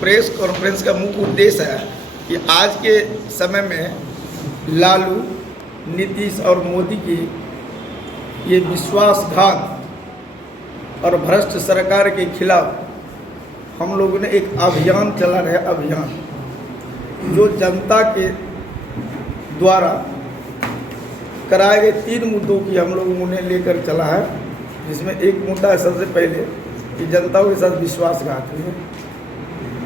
Press conference का मुख्य उद्देश्य है कि आज के समय में लालू, नीतीश और मोदी की ये विश्वासघात और भ्रष्ट सरकार के खिलाफ हम लोगों ने एक अभियान चला रहे अभियान जो जनता के द्वारा कराए गए 3 मुद्दों की हम लोगों ने लेकर चला है, जिसमें एक मुद्दा है सबसे पहले कि जनता के साथ विश्वासघात हुई है।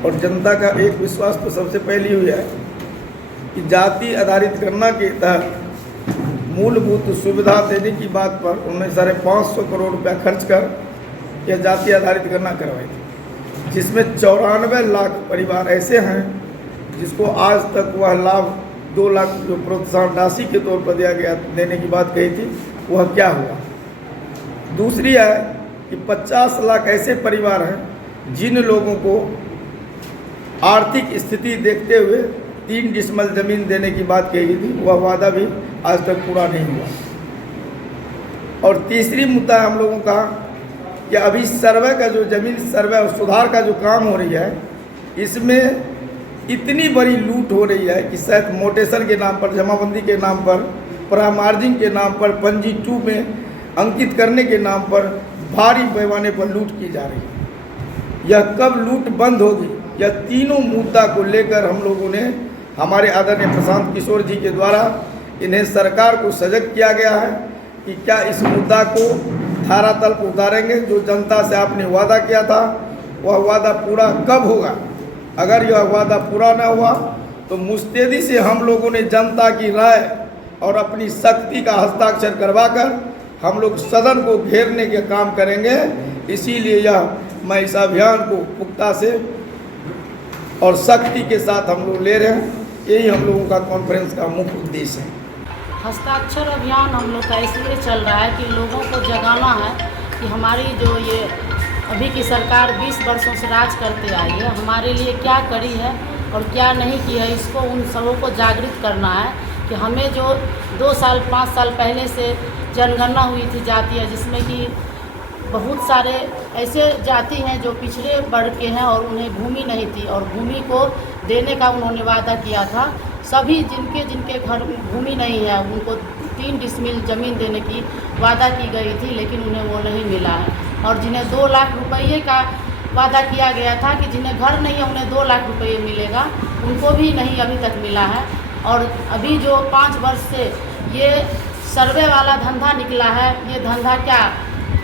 और जनता का एक विश्वास तो सबसे पहले हुआ है कि जाति आधारित गणना के तहत मूलभूत सुविधा देने की बात पर उन्होंने 550 करोड़ रुपया खर्च कर यह जाति आधारित गणना करवाई थी, जिसमें 94 लाख परिवार ऐसे हैं जिसको आज तक वह लाभ 2 लाख जो प्रोत्साहन राशि के तौर पर दिया गया देने की बात कही थी, वह क्या हुआ। दूसरी है कि 50 लाख ऐसे परिवार हैं जिन लोगों को आर्थिक स्थिति देखते हुए 3 डिसमल जमीन देने की बात कही गई थी, वह वादा भी आज तक पूरा नहीं हुआ। और तीसरी मुद्दा हम लोगों का कि अभी सर्वे का जो जमीन सर्वे और सुधार का जो काम हो रही है, इसमें इतनी बड़ी लूट हो रही है कि शायद मोटेशन के नाम पर, जमाबंदी के नाम पर, प्रामार्जिंग के नाम पर, पंजी 2 में अंकित करने के नाम पर भारी पैमाने पर लूट की जा रही है। यह कब लूट बंद होगी, यह तीनों मुद्दा को लेकर हम लोगों ने हमारे आदरणीय प्रशांत किशोर जी के द्वारा इन्हें सरकार को सजग किया गया है कि क्या इस मुद्दा को धरातल पर उतारेंगे। जो जनता से आपने वादा किया था वह वादा पूरा कब होगा। अगर यह वादा पूरा न हुआ तो मुस्तैदी से हम लोगों ने जनता की राय और अपनी शक्ति का हस्ताक्षर करवाकर हम लोग सदन को घेरने के काम करेंगे। इसीलिए मैं इस अभियान को पुख्ता से और शक्ति के साथ हम लोग ले रहे हैं। यही हम लोगों का कॉन्फ्रेंस का मुख्य उद्देश्य है। हस्ताक्षर अभियान हम लोग का इसलिए चल रहा है कि लोगों को जगाना है कि हमारी जो ये अभी की सरकार 20 वर्षों से राज करते आई है, हमारे लिए क्या करी है और क्या नहीं की है, इसको उन सबों को जागृत करना है कि हमें जो 2 साल 5 साल पहले से जनगणना हुई थी जातीय, जिसमें कि बहुत सारे ऐसे जाति हैं जो पिछड़े वर्ग के हैं और उन्हें भूमि नहीं थी और भूमि को देने का उन्होंने वादा किया था। सभी जिनके घर भूमि नहीं है उनको 3 डिसमिल ज़मीन देने की वादा की गई थी, लेकिन उन्हें वो नहीं मिला है। और जिन्हें 2 लाख रुपये का वादा किया गया था कि जिन्हें घर नहीं है उन्हें 2 लाख रुपये मिलेगा, उनको भी नहीं अभी तक मिला है। और अभी जो 5 वर्ष से ये सर्वे वाला धंधा निकला है, ये धंधा क्या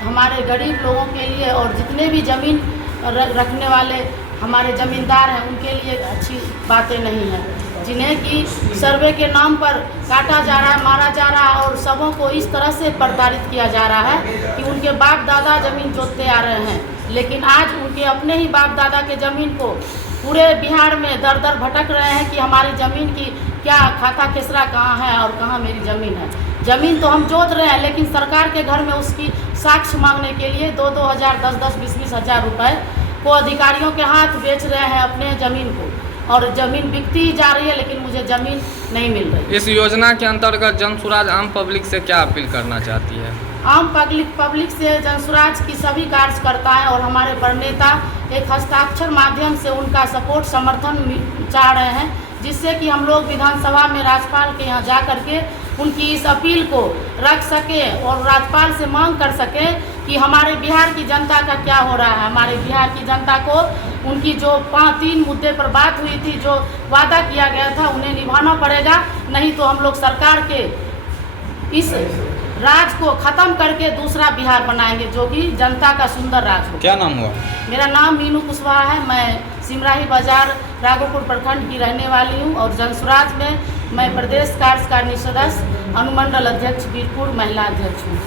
हमारे गरीब लोगों के लिए और जितने भी ज़मीन रखने वाले हमारे ज़मींदार हैं उनके लिए अच्छी बातें नहीं हैं, जिन्हें कि सर्वे के नाम पर काटा जा रहा है, मारा जा रहा है और सबों को इस तरह से प्रताड़ित किया जा रहा है कि उनके बाप दादा ज़मीन जोतते आ रहे हैं, लेकिन आज उनके अपने ही बाप दादा के ज़मीन को पूरे बिहार में दर दर भटक रहे हैं कि हमारी ज़मीन की क्या खाता खेसरा कहाँ है और कहाँ मेरी ज़मीन है। ज़मीन तो हम जोत रहे हैं, लेकिन सरकार के घर में उसकी साक्ष्य मांगने के लिए 2-2 हज़ार, 10-10, 20-20 हज़ार रुपये को अधिकारियों के हाथ बेच रहे हैं अपने ज़मीन को, और ज़मीन बिकती ही जा रही है, लेकिन मुझे ज़मीन नहीं मिल रही। इस योजना के अंतर्गत जनसुराज आम पब्लिक से क्या अपील करना चाहती है? आम पब्लिक से जनसुराज की सभी कार्यकर्ताएं और हमारे प्रणेता एक हस्ताक्षर माध्यम से उनका सपोर्ट समर्थन चाह रहे हैं, जिससे कि हम लोग विधानसभा में राज्यपाल के यहाँ जा करके उनकी इस अपील को रख सके और राज्यपाल से मांग कर सके कि हमारे बिहार की जनता का क्या हो रहा है। हमारे बिहार की जनता को उनकी जो 3 मुद्दे पर बात हुई थी, जो वादा किया गया था, उन्हें निभाना पड़ेगा, नहीं तो हम लोग सरकार के इस राज को ख़त्म करके दूसरा बिहार बनाएंगे जो कि जनता का सुंदर राज हो। क्या नाम हुआ? मेरा नाम मीनू कुशवाहा है। मैं सिमराही बाजार राघोपुर प्रखंड की रहने वाली हूँ और जनसुराज में मैं प्रदेश कार्यकारिणी सदस्य अनुमंडल अध्यक्ष वीरपुर महिला अध्यक्ष हूँ।